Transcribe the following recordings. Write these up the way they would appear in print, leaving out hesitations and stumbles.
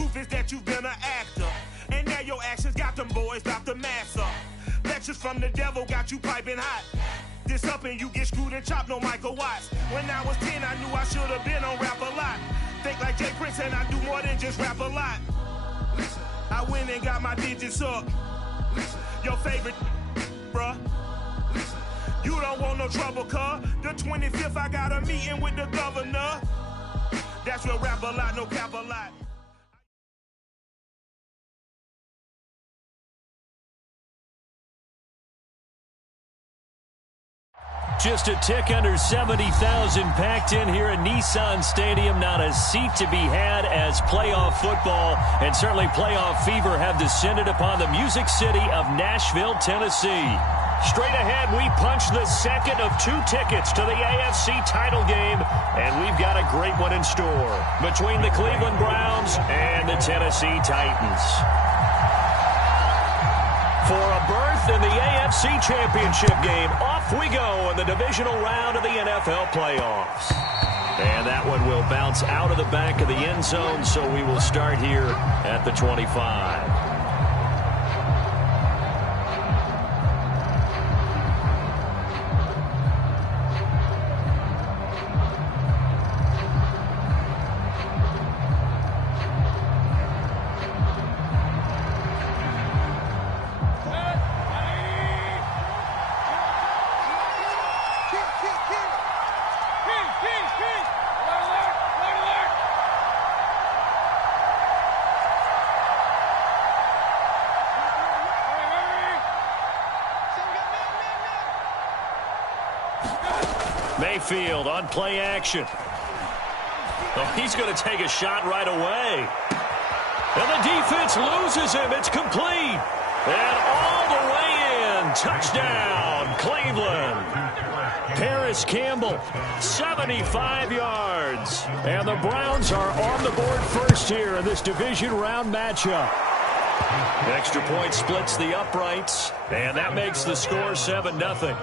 truth is that you've been an actor. And now your actions got them boys about to mass up. Lectures from the devil got you piping hot. This up and you get screwed and chopped, no Michael Watts. When I was 10, I knew I should have been on Rap a Lot. Think like Jay Prince and I do more than just rap a lot. Listen. I went and got my digits up. Listen. Your favorite, bruh. Listen. You don't want no trouble, cuz. The 25th, I got a meeting with the governor. That's real Rap a Lot, no cap a lot. Just a tick under 70,000 packed in here at Nissan Stadium. Not a seat to be had as playoff football and certainly playoff fever have descended upon the Music City of Nashville, Tennessee. Straight ahead, we punch the second of 2 tickets to the AFC title game, and we've got a great one in store between the Cleveland Browns and the Tennessee Titans. For a berth in the AFC Championship game, off we go in the divisional round of the NFL playoffs. And that one will bounce out of the back of the end zone, so we will start here at the 25. Mayfield on play action. Oh, he's going to take a shot right away. And the defense loses him. It's complete. And all the way in. Touchdown, Cleveland. Paris Campbell, 75 yards. And the Browns are on the board first here in this division round matchup. Extra point splits the uprights. And that makes the score 7-0.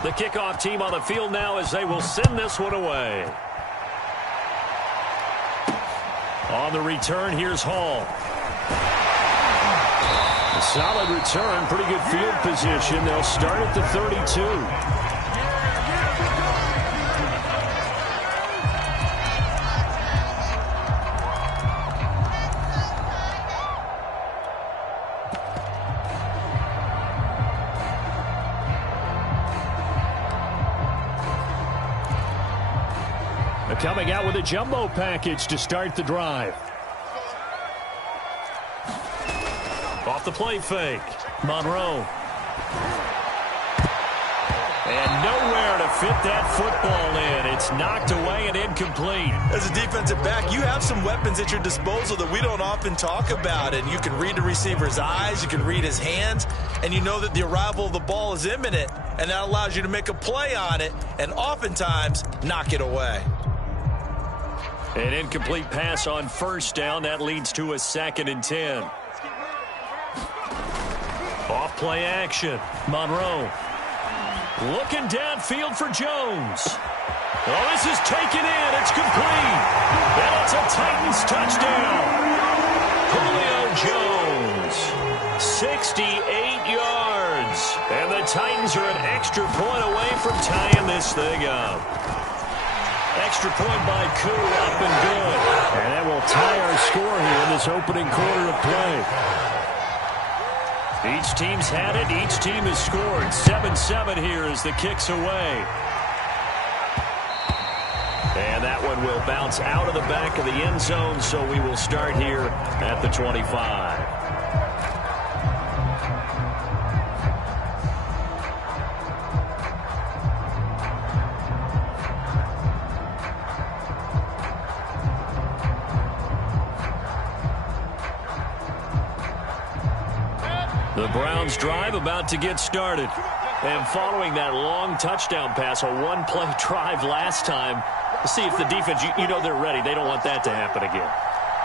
The kickoff team on the field now as they will send this one away. On the return, here's Hall. A solid return, pretty good field position. They'll start at the 32. Coming out with a jumbo package to start the drive. Off the play fake. Monroe. And nowhere to fit that football in. It's knocked away and incomplete. As a defensive back, you have some weapons at your disposal that we don't often talk about. And you can read the receiver's eyes, you can read his hands, and you know that the arrival of the ball is imminent. And that allows you to make a play on it and oftentimes knock it away. An incomplete pass on first down. That leads to a 2nd and 10. Off play action. Monroe. Looking downfield for Jones. Oh, this is taken in. It's complete. And it's a Titans touchdown. Julio Jones. 68 yards. And the Titans are an extra point away from tying this thing up. Extra point by Koo, up and good. And that will tie our score here in this opening quarter of play. Each team's had it. Each team has scored. 7-7 here as the kick's away. And that one will bounce out of the back of the end zone, so we will start here at the 25. The Browns drive about to get started. And following that long touchdown pass, a one-play drive last time, see if the defense, you know they're ready. They don't want that to happen again.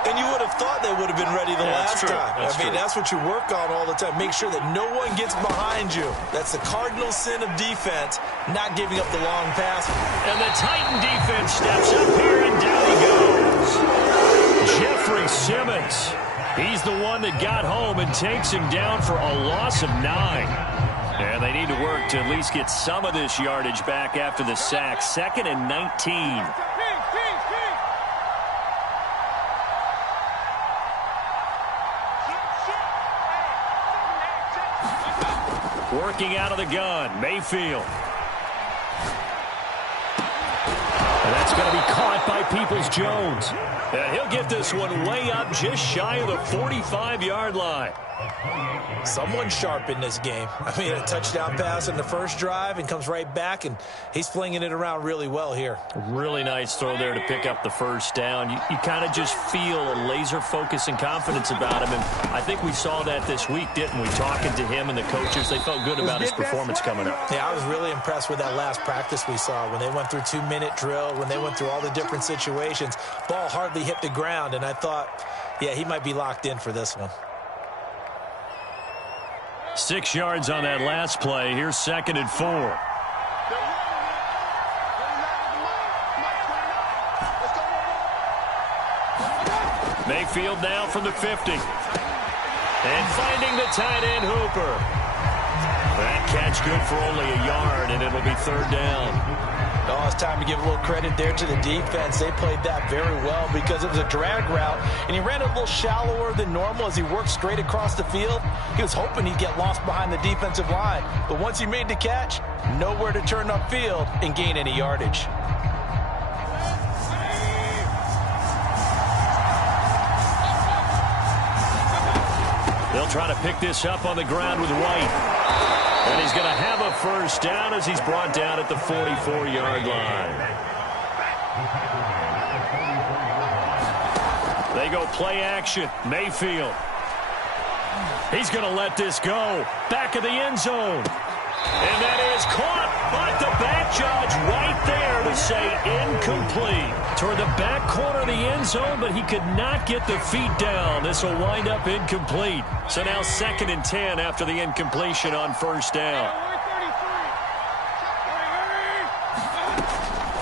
And you would have thought they would have been ready the last time. I mean, that's what you work on all the time. Make sure that no one gets behind you. That's the cardinal sin of defense, not giving up the long pass. And the Titan defense steps up here, and down he goes. Jeffrey Simmons. He's the one that got home and takes him down for a loss of 9. And they need to work to at least get some of this yardage back after the sack. 2nd and 19. Working out of the gun, Mayfield. And that's going to be caught by Peoples-Jones. And he'll get this one way up just shy of the 45-yard line. Someone sharp in this game. I mean, a touchdown pass in the first drive and comes right back, and he's flinging it around really well here. Really nice throw there to pick up the first down. You kind of just feel a laser focus and confidence about him, and I think we saw that this week, didn't we? Talking to him and the coaches, they felt good about his performance coming up. Yeah, I was really impressed with that last practice we saw when they went through 2-minute drill, when they went through all the different situations. Ball hardly hit the ground, and I thought, yeah, he might be locked in for this one. 6 yards on that last play. Here's 2nd and 4. Mayfield now from the 50. And finding the tight end Hooper. That catch good for only a yard, and it'll be 3rd down. Oh, it's time to give a little credit there to the defense. They played that very well because it was a drag route, and he ran a little shallower than normal as he worked straight across the field. He was hoping he'd get lost behind the defensive line, but once he made the catch, nowhere to turn upfield and gain any yardage. They'll try to pick this up on the ground with White. And he's going to have a first down as he's brought down at the 44-yard line. They go play action. Mayfield. He's going to let this go. Back of the end zone. And that is caught, but the back judge right there to say incomplete. Toward the back corner of the end zone, but he could not get the feet down. This will wind up incomplete. So now 2nd and 10 after the incompletion on first down.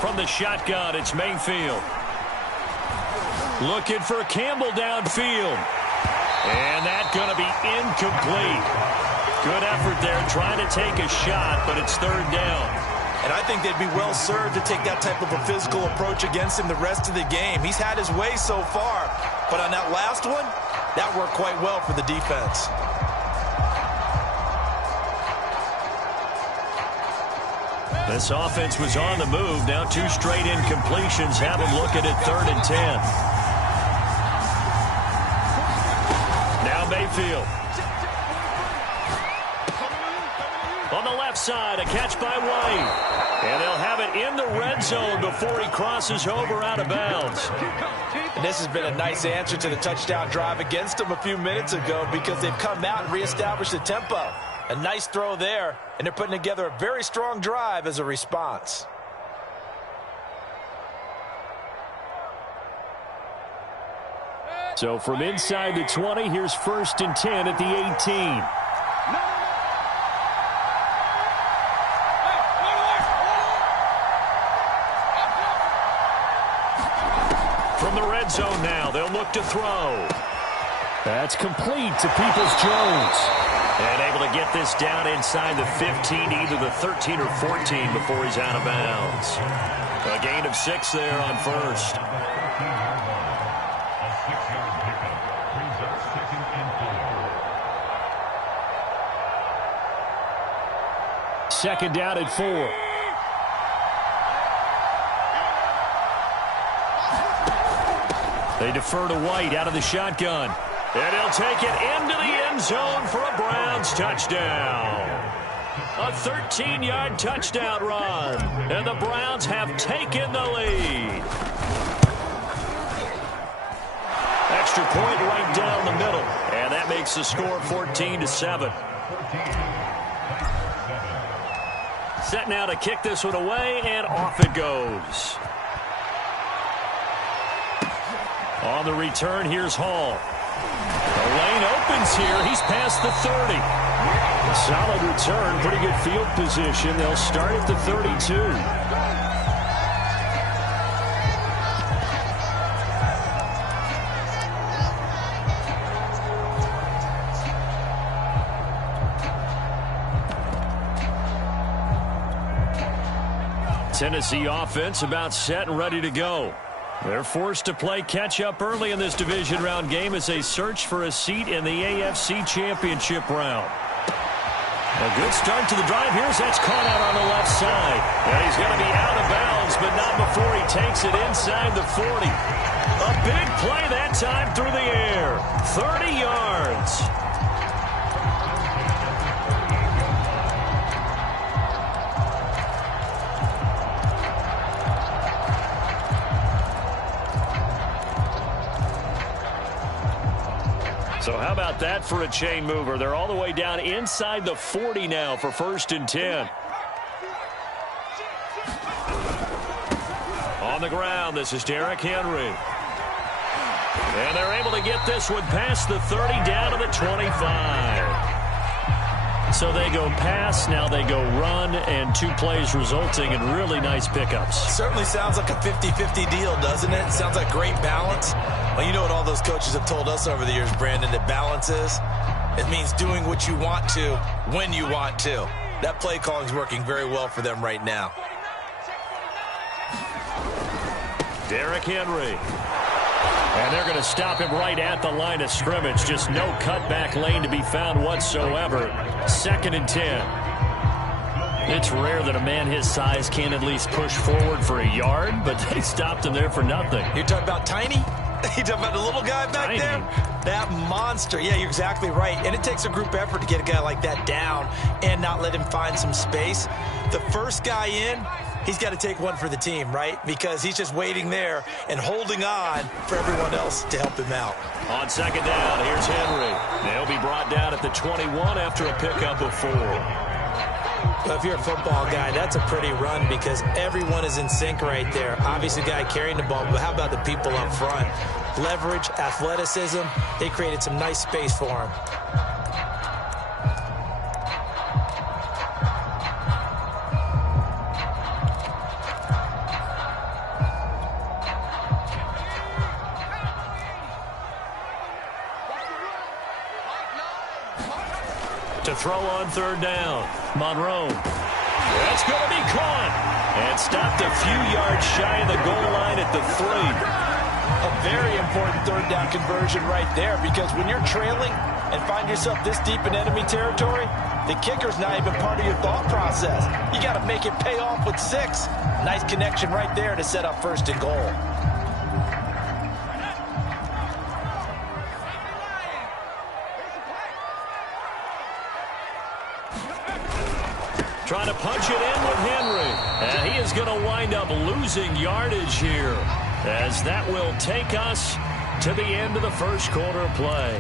From the shotgun, it's Mayfield. Looking for Campbell downfield. And that's going to be incomplete. Good effort there trying to take a shot, but it's 3rd down. And I think they'd be well served to take that type of a physical approach against him the rest of the game. He's had his way so far, but on that last one, that worked quite well for the defense. This offense was on the move. Now 2 straight incompletions have him looking at 3rd and 10. Now Mayfield. On the left side, a catch by White. And they'll have it in the red zone before he crosses over out of bounds. And this has been a nice answer to the touchdown drive against them a few minutes ago because they've come out and reestablished the tempo. A nice throw there, and they're putting together a very strong drive as a response. So from inside the 20, here's 1st and 10 at the 18. From the red zone now, they'll look to throw. That's complete to Peoples-Jones. And able to get this down inside the 15, either the 13 or 14 before he's out of bounds. A gain of 6 there on first. Second down at 4. They defer to White out of the shotgun. And he'll take it into the end zone for a Browns touchdown. A 13-yard touchdown run. And the Browns have taken the lead. Extra point right down the middle. And that makes the score 14-7. Set now to kick this one away, and off it goes. On the return, here's Hall. The lane opens here. He's past the 30. Solid return. Pretty good field position. They'll start at the 32. Tennessee offense about set and ready to go. They're forced to play catch-up early in this division round game as they search for a seat in the AFC Championship round. A good start to the drive. Here's that's caught out on the left side. And he's going to be out of bounds, but not before he takes it inside the 40. A big play that time through the air. 30 yards. So how about that for a chain mover? They're all the way down inside the 40 now for 1st and 10. On the ground, this is Derrick Henry. And they're able to get this one past the 30 down to the 25. So they go pass, now they go run, and 2 plays resulting in really nice pickups. Certainly sounds like a 50-50 deal, doesn't it? Sounds like great balance. Well, you know what all those coaches have told us over the years, Brandon, that balance is? It means doing what you want to when you want to. That play calling is working very well for them right now. Derrick Henry. And they're going to stop him right at the line of scrimmage. Just no cutback lane to be found whatsoever. 2nd and 10. It's rare that a man his size can at least push forward for a yard, but they stopped him there for nothing. You're talking about Tiny? You talking about the little guy back there? That monster. Yeah, you're exactly right. And it takes a group effort to get a guy like that down and not let him find some space. The first guy in, he's got to take one for the team, right? Because he's just waiting there and holding on for everyone else to help him out. On 2nd down, here's Henry. They'll be brought down at the 21 after a pickup of 4. Well, if you're a football guy, that's a pretty run because everyone is in sync right there. Obviously, the guy carrying the ball, but how about the people up front? Leverage, athleticism, they created some nice space for him. To throw on 3rd down. Monroe. That's going to be caught. And stopped a few yards shy of the goal line at the 3. A very important 3rd down conversion right there because when you're trailing and find yourself this deep in enemy territory, the kicker's not even part of your thought process. You got to make it pay off with 6. Nice connection right there to set up 1st and goal. Trying to punch it in with Henry. And he is going to wind up losing yardage here, as that will take us to the end of the 1st quarter of play.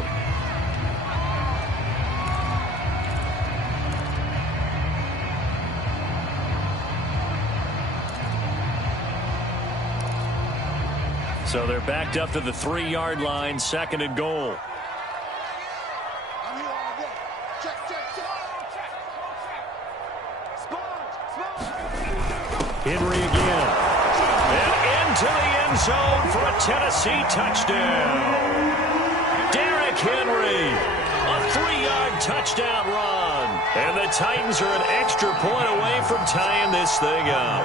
So they're backed up to the 3-yard line, 2nd and goal. Henry again. And into the end zone for a Tennessee touchdown. Derrick Henry. A 3-yard touchdown run. And the Titans are an extra point away from tying this thing up.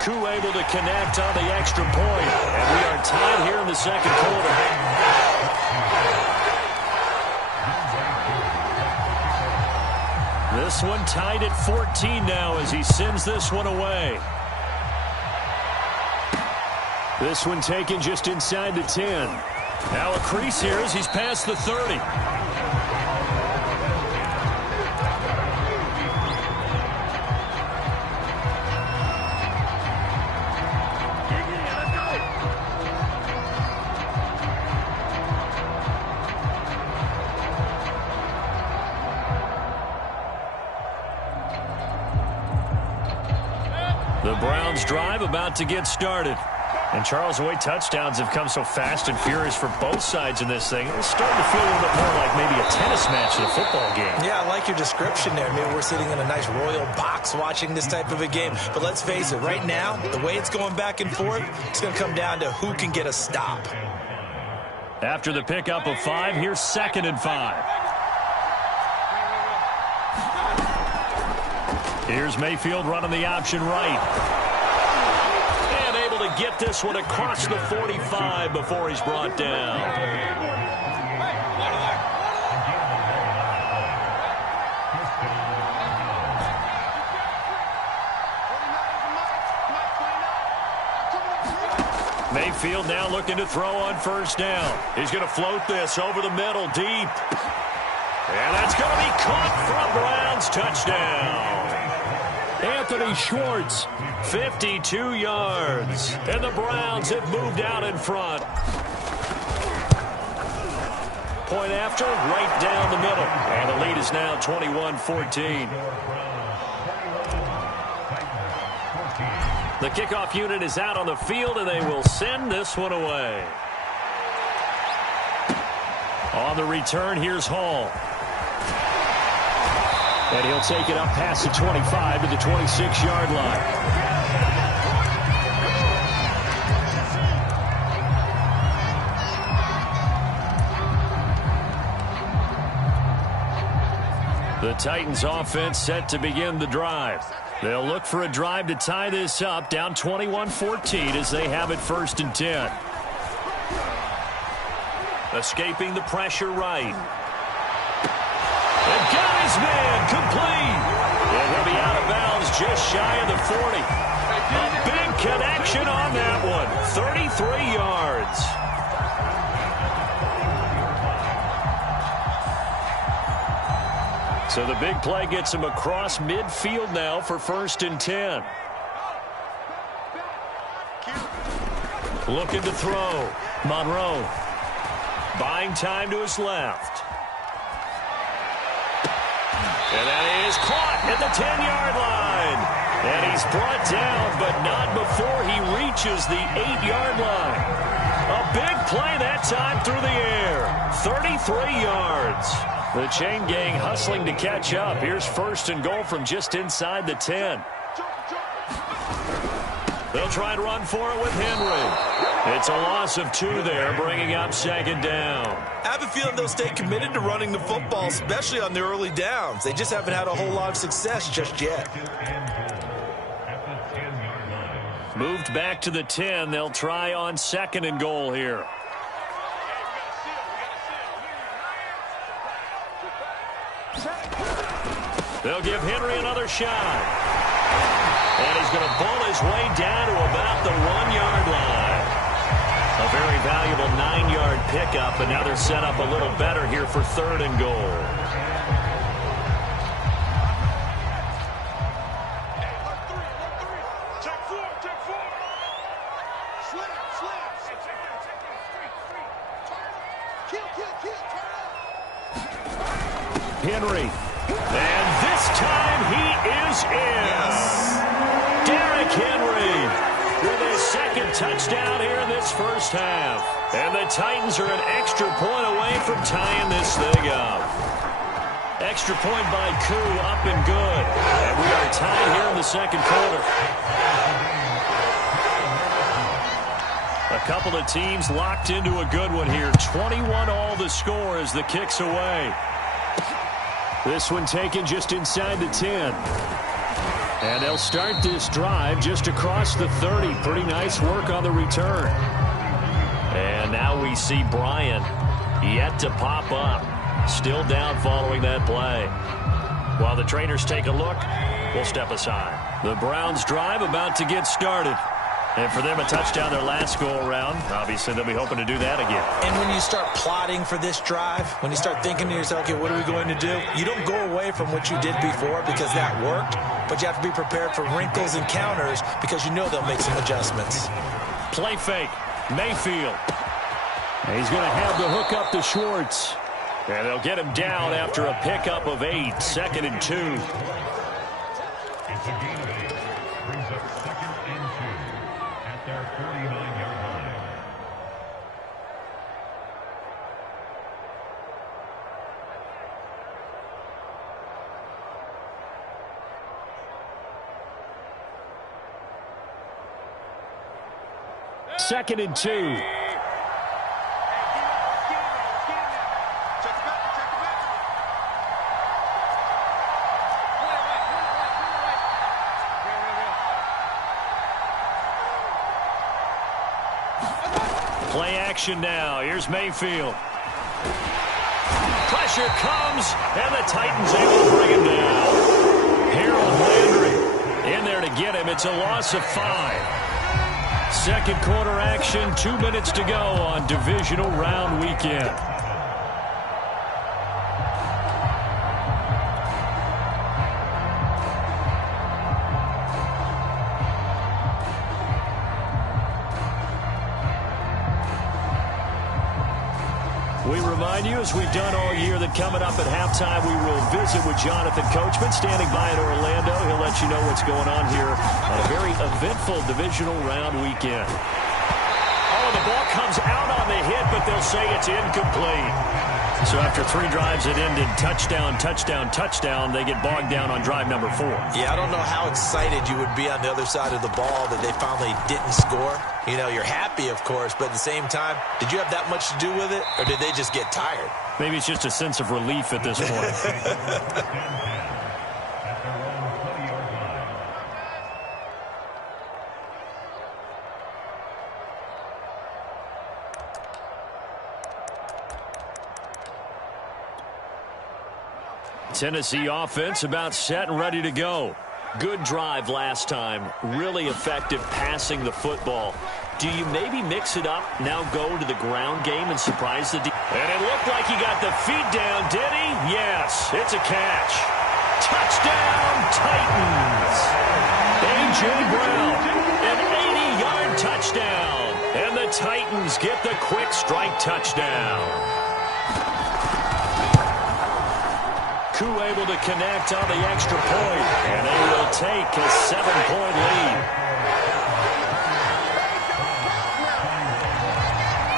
Koo able to connect on the extra point. And we are tied here in the 2nd quarter. This one tied at 14 now as he sends this one away. This one taken just inside the 10. Now a crease here as he's past the 30. The Browns drive about to get started. And Charles, the way touchdowns have come so fast and furious for both sides in this thing, it's starting to feel a little bit more like maybe a tennis match than a football game. Yeah, I like your description there. Maybe we're sitting in a nice royal box watching this type of a game. But let's face it, right now, the way it's going back and forth, it's going to come down to who can get a stop. After the pickup of 5, here's 2nd and 5. Here's Mayfield running the option right. And able to get this one across the 45 before he's brought down. Mayfield now looking to throw on 1st down. He's going to float this over the middle deep. And that's going to be caught for a Browns touchdown. Anthony Schwartz, 52 yards. And the Browns have moved out in front. Point after, right down the middle. And the lead is now 21-14. The kickoff unit is out on the field, and they will send this one away. On the return, here's Hall. And he'll take it up past the 25 to the 26-yard line. The Titans offense set to begin the drive. They'll look for a drive to tie this up, down 21-14 as they have it 1st and 10. Escaping the pressure right. And got his man complete. And he'll be out of bounds just shy of the 40. A big connection on that one. 33 yards. So the big play gets him across midfield now for 1st and 10. Looking to throw. Monroe. Buying time to his left. And that is caught at the 10-yard line. And he's brought down, but not before he reaches the 8-yard line. A big play that time through the air. 33 yards. The chain gang hustling to catch up. Here's 1st and goal from just inside the 10. They'll try and run for it with Henry. It's a loss of 2 there, bringing up 2nd down. I have a feeling they'll stay committed to running the football, especially on the early downs. They just haven't had a whole lot of success just yet. Moved back to the 10. They'll try on 2nd and goal here. They'll give Henry another shot. And he's going to bull his way down to about the 1-yard line. A very valuable 9-yard pickup, and now they're set up a little better here for 3rd and goal. Henry. And this time he is in. Yes. Derrick Henry with his 2nd touchdown here in this 1st half. And the Titans are an extra point away from tying this thing up. Extra point by Koo, up and good. And we are tied here in the 2nd quarter. A couple of teams locked into a good one here. 21 all the score as the kick's away. This one taken just inside the 10. And they'll start this drive just across the 30. Pretty nice work on the return. And now we see Bryant yet to pop up. Still down following that play. While the trainers take a look, we'll step aside. The Browns drive about to get started. And for them, a touchdown their last go-around. Obviously, they'll be hoping to do that again. And when you start plotting for this drive, when you start thinking to yourself, okay, what are we going to do? You don't go away from what you did before because that worked, but you have to be prepared for wrinkles and counters because you know they'll make some adjustments. Play fake. Mayfield. And he's going to have the hook up to Schwartz. And they'll get him down after a pickup of 8. 2nd and 2. 2nd and 2. Play action now. Here's Mayfield. Pressure comes, and the Titans able to bring him down. Harold Landry in there to get him. It's a loss of 5. Second quarter action, 2 minutes to go on divisional round weekend. We remind you, as we've done all year, that coming up at halftime, we will visit with Jonathan Coachman, standing by in Orlando. He'll let you know what's going on here on a very eventful divisional round weekend. Oh, the ball comes out on the hit, but they'll say it's incomplete. So after 3 drives that ended touchdown, touchdown, touchdown, they get bogged down on drive number 4. Yeah, I don't know how excited you would be on the other side of the ball that they finally didn't score. You know, you're happy, of course, but at the same time, did you have that much to do with it, or did they just get tired? Maybe it's just a sense of relief at this point. Tennessee offense about set and ready to go. Good drive last time. Really effective passing the football. Do you maybe mix it up, now go to the ground game and surprise the defense? And it looked like he got the feet down, did he? Yes, it's a catch. Touchdown, Titans. A.J. Brown, an 80-yard touchdown. And the Titans get the quick strike touchdown. Koo able to connect on the extra point, and they will take a 7-point lead.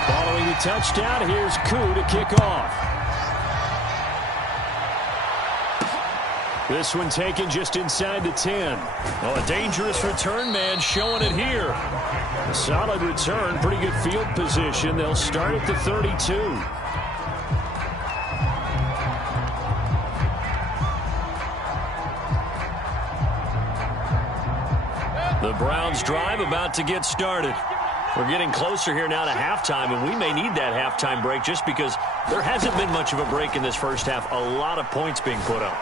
Following the touchdown, here's Koo to kick off. This one taken just inside the 10. Oh, a dangerous return man showing it here. A solid return, pretty good field position. They'll start at the 32. The Browns drive about to get started. We're getting closer here now to halftime, and we may need that halftime break just because there hasn't been much of a break in this first half. A lot of points being put up.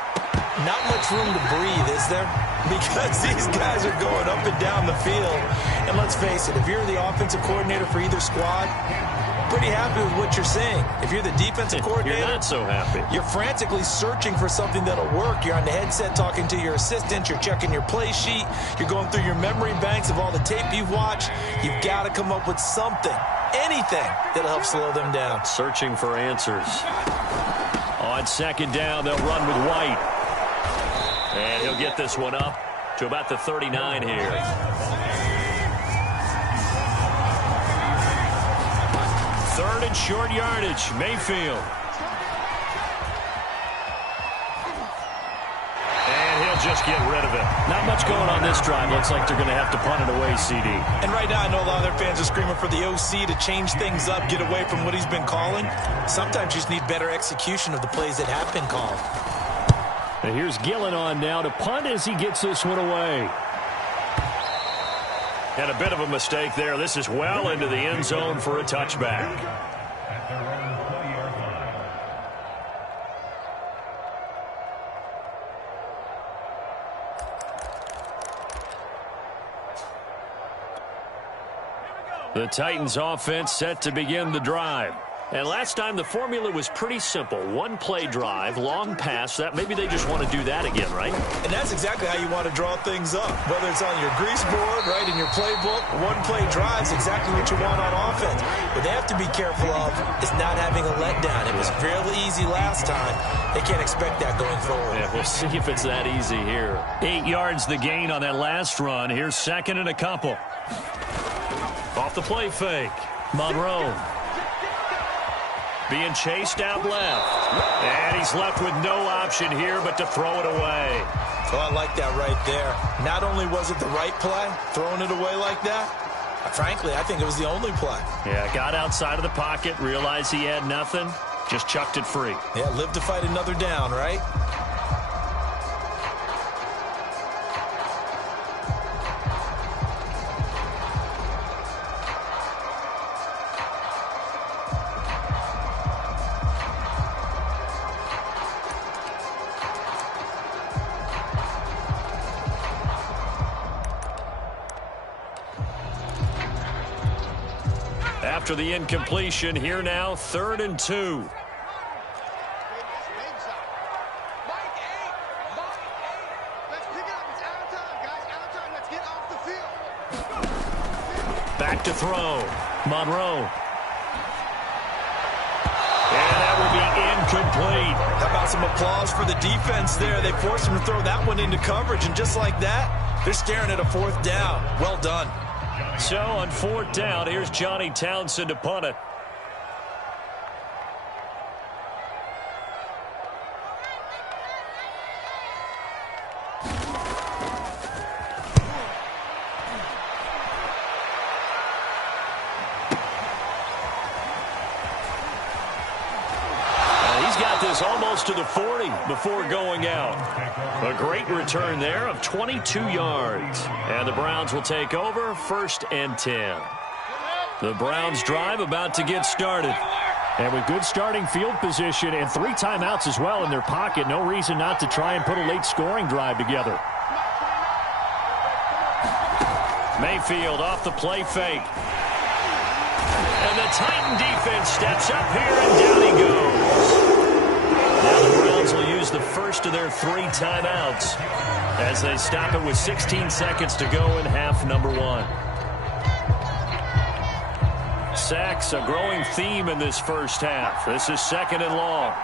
Not much room to breathe, is there? Because these guys are going up and down the field. And let's face it, if you're the offensive coordinator for either squad, pretty happy with what you're seeing. If you're the defensive coordinator, you're not so happy. You're frantically searching for something that'll work. You're on the headset talking to your assistant. You're checking your play sheet. You're going through your memory banks of all the tape you've watched. You've got to come up with something, anything that'll help slow them down. Searching for answers. On second down, they'll run with White. And he'll get this one up to about the 39 here. Third and short yardage, Mayfield. And he'll just get rid of it. Not much going on this drive. Looks like they're going to have to punt it away, CD. And right now I know a lot of their fans are screaming for the OC to change things up, get away from what he's been calling. Sometimes you just need better execution of the plays that have been called. And here's Gillen on now to punt as he gets this one away. And a bit of a mistake there. This is well into the end zone for a touchback. The Titans offense set to begin the drive. And last time the formula was pretty simple. One play drive, long pass. That maybe they just want to do that again, right? And that's exactly how you want to draw things up. Whether it's on your grease board, right, in your playbook, one play drive is exactly what you want on offense. What they have to be careful of is not having a letdown. It was fairly easy last time. They can't expect that going forward. Yeah, we'll see if it's that easy here. 8 yards the gain on that last run. Here's second and a couple. Off the play fake. Monroe. Being chased out left. And he's left with no option here but to throw it away. Oh, I like that right there. Not only was it the right play, throwing it away like that, Frankly, I think it was the only play. Yeah, got outside of the pocket, realized he had nothing, just chucked it free. Yeah, live to fight another down, right? After the incompletion, here now, 3rd and 2. Back to throw. Monroe. And that will be incomplete. How about some applause for the defense there? They forced him to throw that one into coverage, and just like that, they're staring at a 4th down. Well done. So on 4th down, here's Johnny Townsend to punt it. This almost to the 40 before going out. A great return there of 22 yards. And the Browns will take over, 1st and 10. The Browns drive about to get started. And with good starting field position and 3 timeouts as well in their pocket, no reason not to try and put a late scoring drive together. Mayfield off the play fake. And the Titan defense steps up here, and down he goes. Now the Browns will use the first of their 3 timeouts as they stop it with 16 seconds to go in half number 1. Sacks, a growing theme in this first half. This is 2nd and long.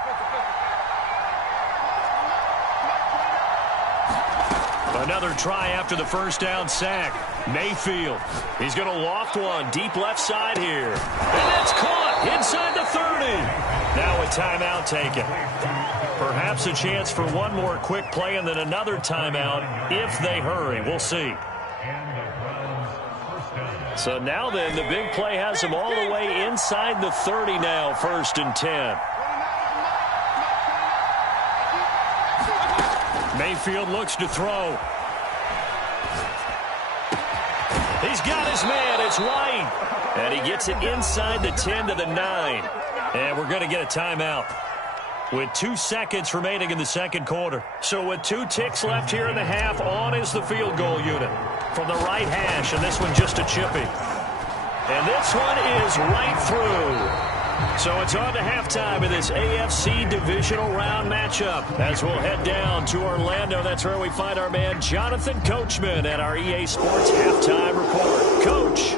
Another try after the first down sack. Mayfield. He's going to loft one deep left side here. And that's caught inside the 30. Now a timeout taken. Perhaps a chance for one more quick play and then another timeout if they hurry. We'll see. So now then, the big play has them all the way inside the 30 now, 1st and 10. Mayfield looks to throw. He's got his man. It's White. And he gets it inside the 10 to the 9. And we're going to get a timeout with 2 seconds remaining in the 2nd quarter. So with 2 ticks left here in the half, on is the field goal unit from the right hash, and this one just a chippy. And this one is right through. So it's on to halftime in this AFC divisional round matchup as we'll head down to Orlando. That's where we find our man Jonathan Coachman at our EA Sports halftime report. Coach,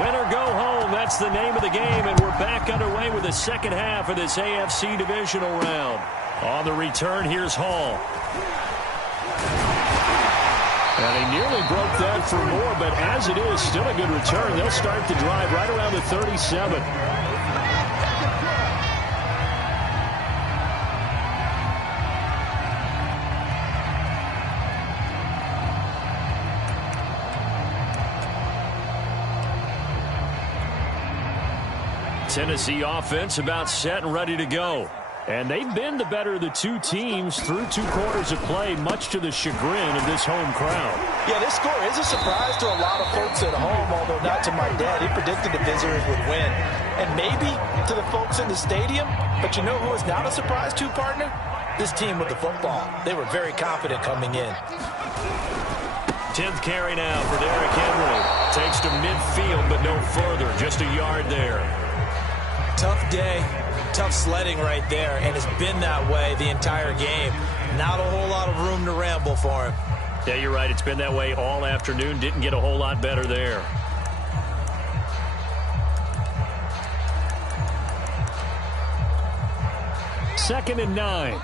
win or go home, that's the name of the game, and we're back underway with the 2nd half of this AFC divisional round. On the return, here's Hall. And he nearly broke that for more, but as it is, still a good return. They'll start the drive right around the 37. Tennessee offense about set and ready to go. And they've been the better of the 2 teams through 2 quarters of play, much to the chagrin of this home crowd. Yeah, this score is a surprise to a lot of folks at home, although not to my dad. He predicted the visitors would win. And maybe to the folks in the stadium. But you know who is not a surprise to, partner? This team with the football. They were very confident coming in. 10th carry now for Derrick Henry. Takes to midfield, but no further. Just a yard there. Tough day. Tough sledding right there, and it's been that way the entire game. Not a whole lot of room to ramble for him. Yeah, you're right. It's been that way all afternoon. Didn't get a whole lot better there. Second and 9. Let's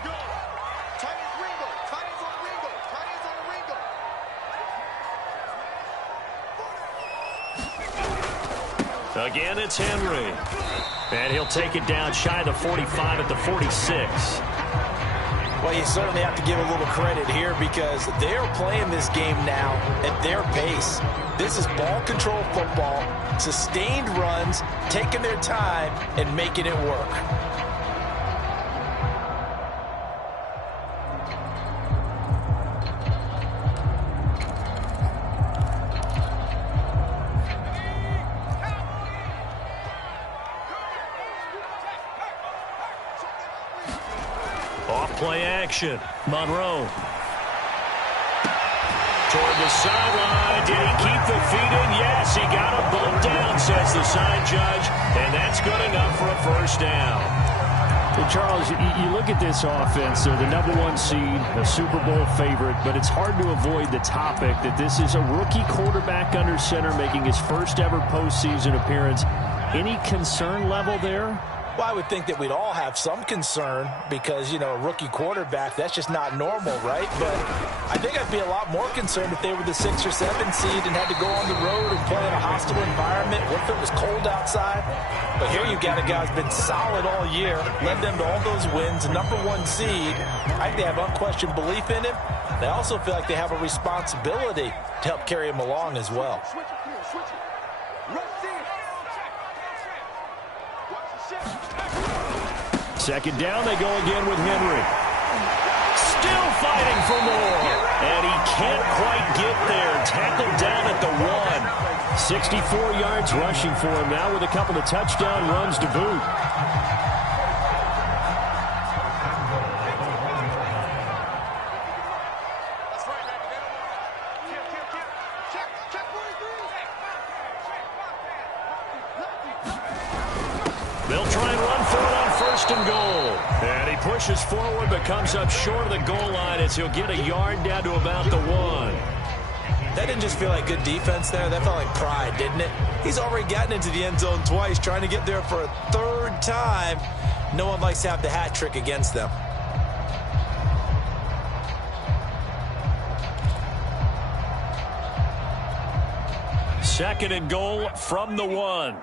go. Titans Ringo. Titans on Ringo. Titans on Ringo. Again, it's Henry. And he'll take it down shy of the 45 at the 46. Well, you certainly have to give a little credit here because they're playing this game now at their pace. This is ball control football, sustained runs, taking their time, and making it work. Play action. Monroe. Toward the sideline. Did he keep the feet in? Yes, he got a bump down, says the side judge. And that's good enough for a first down. Well, Charles, you look at this offense. They're the #1 seed, a Super Bowl favorite, but it's hard to avoid the topic that this is a rookie quarterback under center making his first ever postseason appearance. Any concern level there? Well, I would think that we'd all have some concern because, you know, a rookie quarterback, that's just not normal, right? But I think I'd be a lot more concerned if they were the 6 or 7 seed and had to go on the road and play in a hostile environment. What if it was cold outside? But here you've got a guy who's been solid all year, led them to all those wins, #1 seed. I think they have unquestioned belief in him. They also feel like they have a responsibility to help carry him along as well. Second down, they go again with Henry. Still fighting for more. And he can't quite get there. Tackled down at the 1. 64 yards rushing for him now with a couple of touchdown runs to boot. They'll try and run for it on 1st and goal. And he pushes forward but comes up short of the goal line as he'll get a yard down to about the 1. That didn't just feel like good defense there. That felt like pride, didn't it? He's already gotten into the end zone twice, trying to get there for a 3rd time. No one likes to have the hat trick against them. Second and goal from the 1.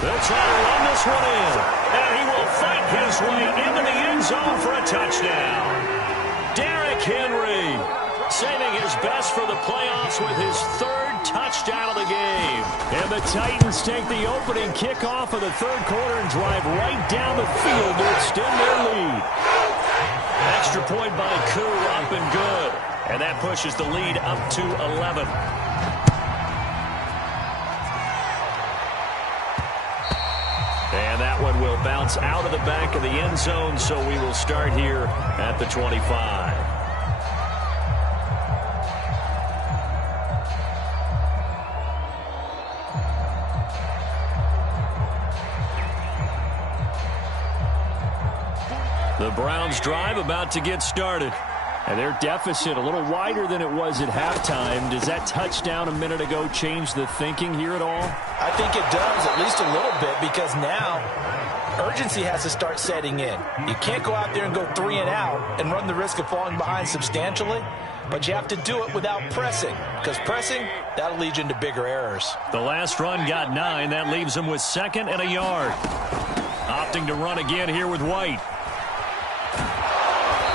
They'll try to run this one in. And he will fight his way into the end zone for a touchdown. Derrick Henry saving his best for the playoffs with his 3rd touchdown of the game. And the Titans take the opening kickoff of the 3rd quarter and drive right down the field to extend their lead. Extra point by Koo, up and good. And that pushes the lead up to 11. And that one will bounce out of the back of the end zone, so we will start here at the 25. The Browns drive about to get started. And their deficit a little wider than it was at halftime. Does that touchdown a minute ago change the thinking here at all? I think it does, at least a little bit, because now urgency has to start setting in. You can't go out there and go 3 and out and run the risk of falling behind substantially, but you have to do it without pressing, because pressing, that'll lead you into bigger errors. The last run got 9. That leaves them with 2nd and a yard. Opting to run again here with White.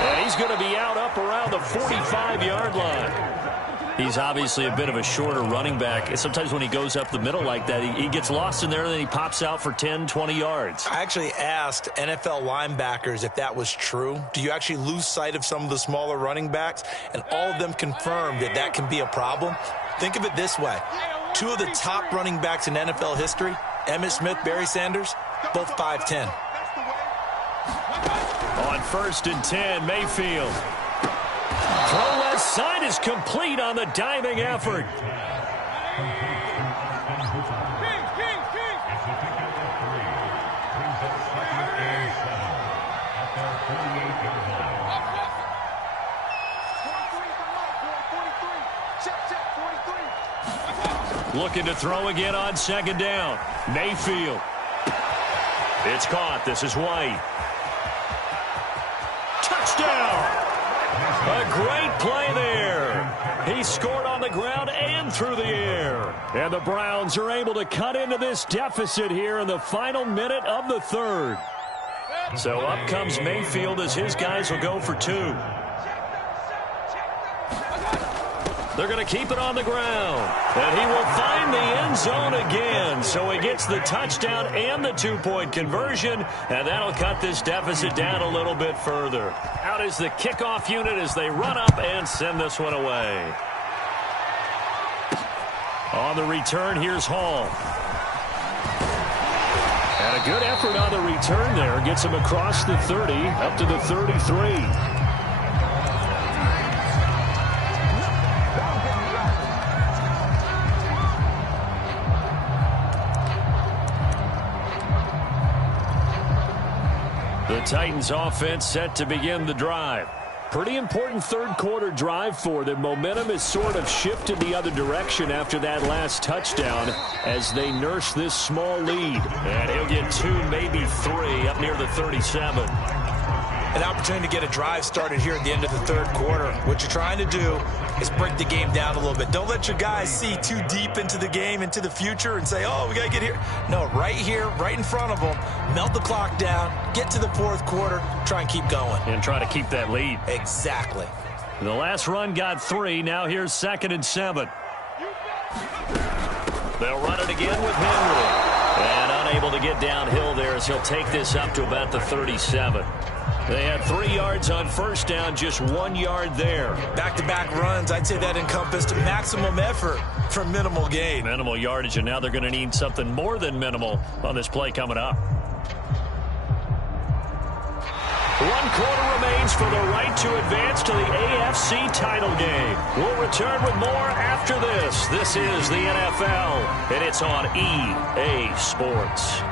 And he's going to be out up around the 45-yard line. He's obviously a bit of a shorter running back. Sometimes when he goes up the middle like that, he gets lost in there, and then he pops out for 10, 20 yards. I actually asked NFL linebackers if that was true. Do you actually lose sight of some of the smaller running backs? And all of them confirmed that that can be a problem. Think of it this way. 2 of the top running backs in NFL history, Emmitt Smith, Barry Sanders, both 5'10". On 1st and 10, Mayfield. Throw left side is complete on the diving effort. Looking to throw again on 2nd down. Mayfield. It's caught. This is White. Touchdown! A great play there. He scored on the ground and through the air. And the Browns are able to cut into this deficit here in the final minute of the third. So up comes Mayfield as his guys will go for 2. They're going to keep it on the ground. And he will find the end zone again. So he gets the touchdown and the 2-point conversion. And that'll cut this deficit down a little bit further. Out is the kickoff unit as they run up and send this one away. On the return, here's Hall. And a good effort on the return there. Gets him across the 30, up to the 33. The Titans offense set to begin the drive. Pretty important third-quarter drive for them. Momentum has sort of shifted the other direction after that last touchdown as they nurse this small lead. And he'll get 2, maybe 3, up near the 37. An opportunity to get a drive started here at the end of the third quarter. What you're trying to do is break the game down a little bit. Don't let your guys see too deep into the game, into the future, and say, oh, we got to get here. No, right here, right in front of them, melt the clock down, get to the fourth quarter, try and keep going. And try to keep that lead. Exactly. The last run got 3. Now here's 2nd and 7. They'll run it again with Henry. And unable to get downhill there as he'll take this up to about the 37. They had 3 yards on first down, just 1 yard there. Back-to-back runs, I'd say that encompassed maximum effort for minimal gain. Minimal yardage, and now they're going to need something more than minimal on this play coming up. 1 quarter remains for the right to advance to the AFC title game. We'll return with more after this. This is the NFL, and it's on EA Sports.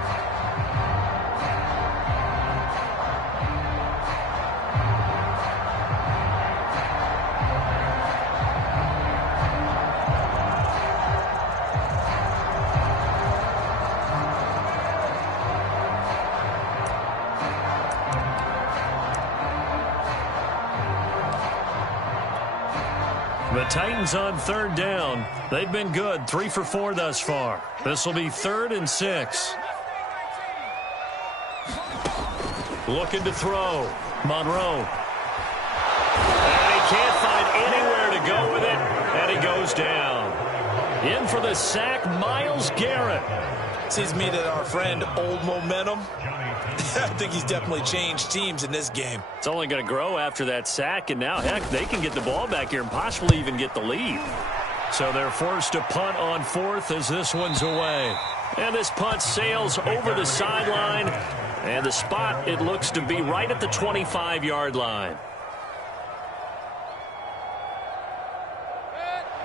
The Titans on third down. They've been good, 3 for 4 thus far. This will be 3rd and 6. Looking to throw. Monroe. And he can't find anywhere to go with it, and he goes down. In for the sack, Myles Garrett. Seems to me that our friend, Old Momentum, I think he's definitely changed teams in this game. It's only going to grow after that sack, and now, heck, they can get the ball back here and possibly even get the lead. So they're forced to punt on 4th as this one's away. And this punt sails over the sideline, and the spot, it looks to be right at the 25-yard line.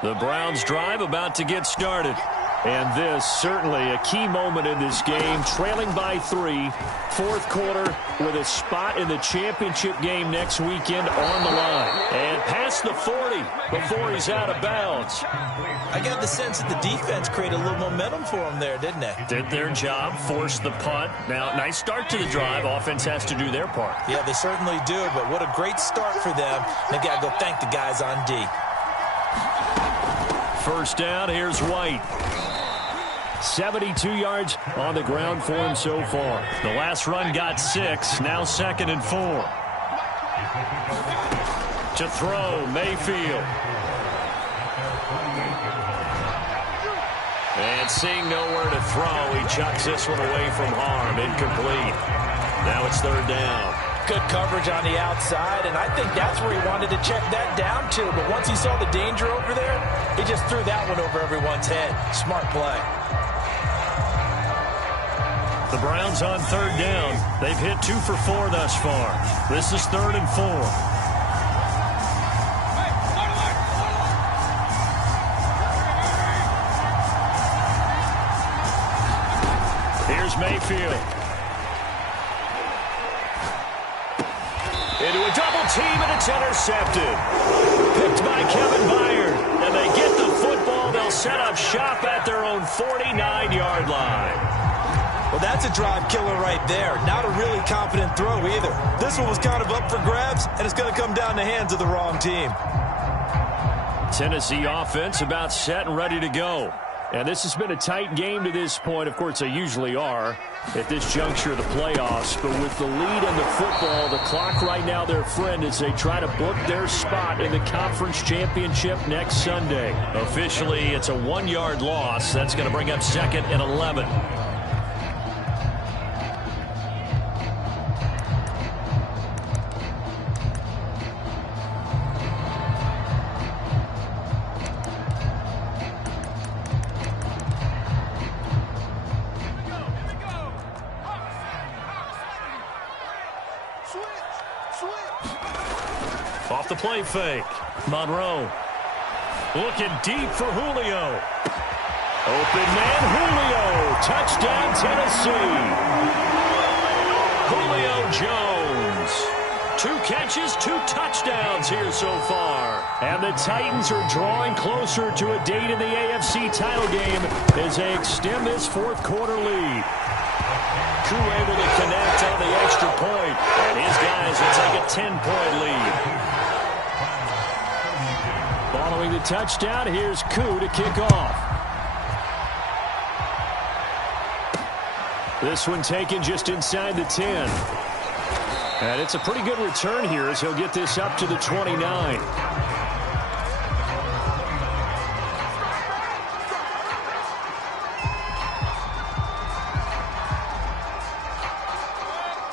The Browns drive about to get started. And this, certainly a key moment in this game, trailing by 3, fourth quarter with a spot in the championship game next weekend on the line. And past the 40 before he's out of bounds. I got the sense that the defense created a little momentum for him there, didn't they? Did their job, forced the punt. Now, nice start to the drive. Offense has to do their part. Yeah, they certainly do, but what a great start for them. They got to go thank the guys on D. First down, here's White. 72 yards on the ground for him so far. The last run got 6, now 2nd and 4. To throw, Mayfield. And seeing nowhere to throw, he chucks this one away from harm. Incomplete. Now it's 3rd down. Good coverage on the outside, and I think that's where he wanted to check that down to. But once he saw the danger over there, he just threw that one over everyone's head. Smart play. The Browns on 3rd down. They've hit 2 for 4 thus far. This is 3rd and 4. Here's Mayfield. Into a double team, and it's intercepted. Picked by Kevin Byard. And they get the football. They'll set up shop at their own 49-yard line. Well, that's a drive killer right there. Not a really confident throw either. This one was kind of up for grabs, and it's going to come down the hands of the wrong team. Tennessee offense about set and ready to go. And this has been a tight game to this point. Of course, they usually are at this juncture of the playoffs. But with the lead in the football, the clock right now their friend as they try to book their spot in the conference championship next Sunday. Officially, it's a 1-yard loss. That's going to bring up 2nd and 11. Off the play fake. Monroe looking deep for Julio. Open man Julio. Touchdown Tennessee. Julio Jones. 2 catches, 2 touchdowns here so far. And the Titans are drawing closer to a date in the AFC title game as they extend this 4th quarter lead. Koo able to connect on the extra point, and his guys will take a 10-point lead. Following the touchdown, here's Koo to kick off. This one taken just inside the 10. And it's a pretty good return here as he'll get this up to the 29.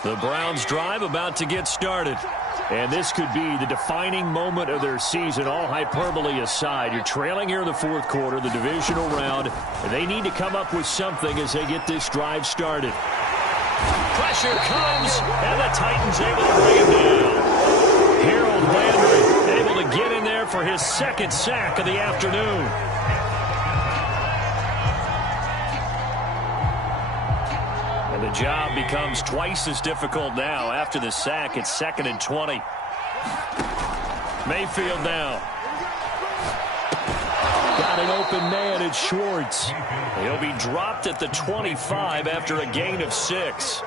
The Browns drive about to get started. And this could be the defining moment of their season, all hyperbole aside. You're trailing here in the 4th quarter, the divisional round. And they need to come up with something as they get this drive started. Pressure comes, and the Titans able to bring him down. Harold Landry able to get in there for his 2nd sack of the afternoon. The job becomes twice as difficult now. After the sack, it's 2nd and 20. Mayfield now. Got an open man at Schwartz. He'll be dropped at the 25 after a gain of 6.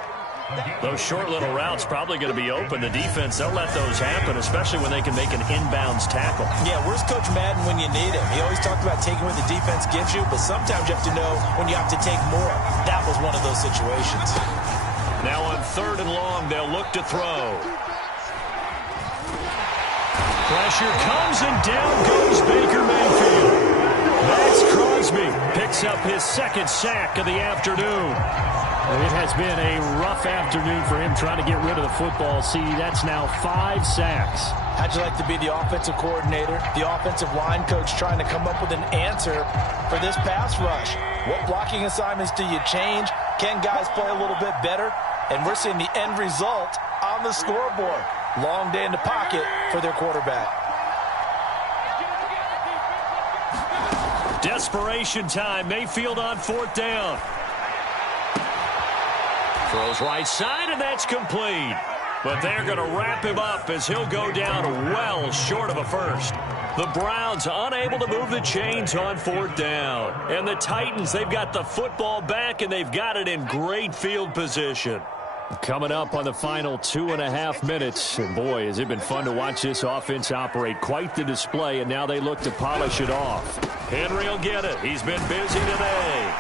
Those short little routes probably going to be open. The defense, they'll let those happen, especially when they can make an inbounds tackle. Yeah, where's Coach Madden when you need him? He always talked about taking what the defense gives you, but sometimes you have to know when you have to take more. That was one of those situations. Now on 3rd and long, they'll look to throw. Pressure comes, and down goes Baker Mayfield. Max Crosby picks up his 2nd sack of the afternoon. It has been a rough afternoon for him trying to get rid of the football. See, that's now 5 sacks. How'd you like to be the offensive coordinator, the offensive line coach trying to come up with an answer for this pass rush? What blocking assignments do you change? Can guys play a little bit better? And we're seeing the end result on the scoreboard. Long day in the pocket for their quarterback. Desperation time. Mayfield on 4th down. Throws right side, and that's complete. But they're going to wrap him up as he'll go down well short of a first. The Browns unable to move the chains on 4th down. And the Titans, they've got the football back, and they've got it in great field position. Coming up on the final 2.5 minutes. And boy, has it been fun to watch this offense operate. Quite the display, and now they look to polish it off. Henry will get it. He's been busy today.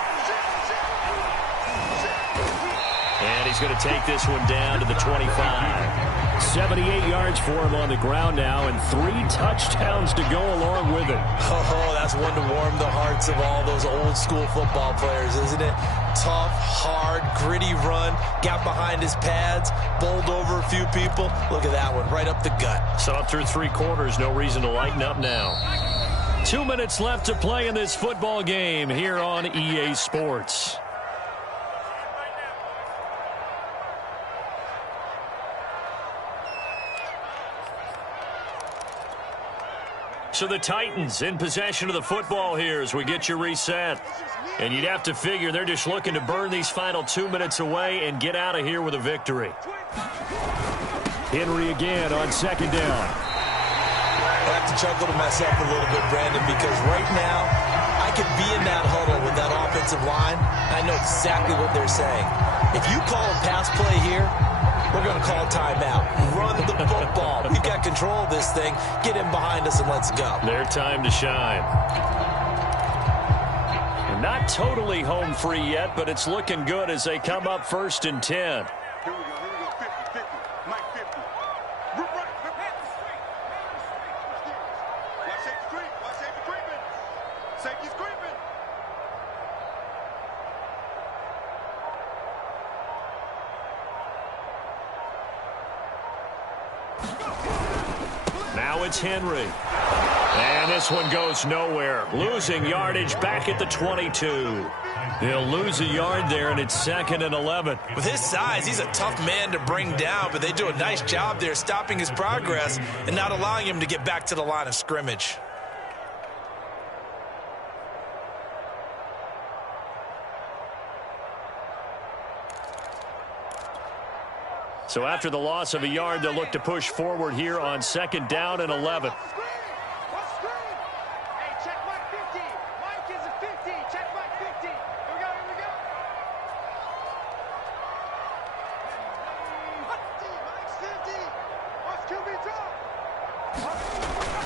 And he's going to take this one down to the 25. 78 yards for him on the ground now, and 3 touchdowns to go along with it. Oh, that's one to warm the hearts of all those old school football players, isn't it? Tough, hard, gritty run, got behind his pads, bowled over a few people. Look at that one, right up the gut. So up through 3 quarters, no reason to lighten up now. 2 minutes left to play in this football game here on EA Sports. So the Titans in possession of the football here as we get you reset. And you'd have to figure they're just looking to burn these final 2 minutes away and get out of here with a victory. Henry again on 2nd down. I have to chuckle to myself a little bit, Brandon, because right now I could be in that huddle with that offensive line. I know exactly what they're saying. If you call a pass play here, we're going to call timeout. Run the football. We've got control of this thing. Get him behind us and let's go. Their time to shine. And not totally home free yet, but it's looking good as they come up 1st and 10. Here we go, 50, Mike 50. Watch safety creeping. Safety's creeping. Now it's Henry. And this one goes nowhere. Losing yardage back at the 22. He'll lose a yard there, and it's 2nd and 11. With his size, he's a tough man to bring down, but they do a nice job there stopping his progress and not allowing him to get back to the line of scrimmage. So after the loss of a yard, they'll look to push forward here on 2nd down and 11.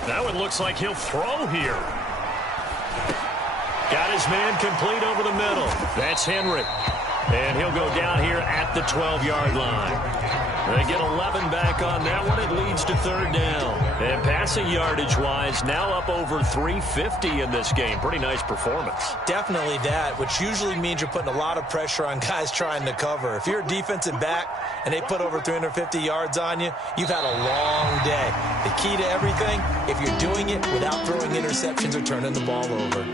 That one looks like he'll throw here. Got his man complete over the middle. That's Henry. And he'll go down here at the 12-yard line. They get 11 back on that one. It leads to 3rd down. And passing yardage-wise, now up over 350 in this game. Pretty nice performance. Definitely that, which usually means you're putting a lot of pressure on guys trying to cover. If you're a defensive back and they put over 350 yards on you, you've had a long day. The key to everything, if you're doing it without throwing interceptions or turning the ball over.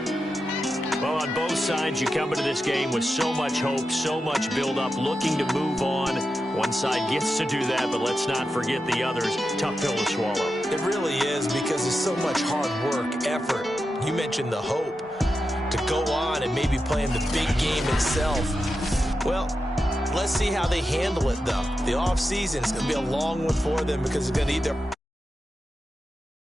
Well, on both sides, you come into this game with so much hope, so much build-up, looking to move on. One side gets to do that, but let's not forget the others. Tough pill to swallow. It really is, because there's so much hard work, effort. You mentioned the hope to go on and maybe play in the big game itself. Well, let's see how they handle it, though. The offseason is going to be a long one for them because it's going to eat their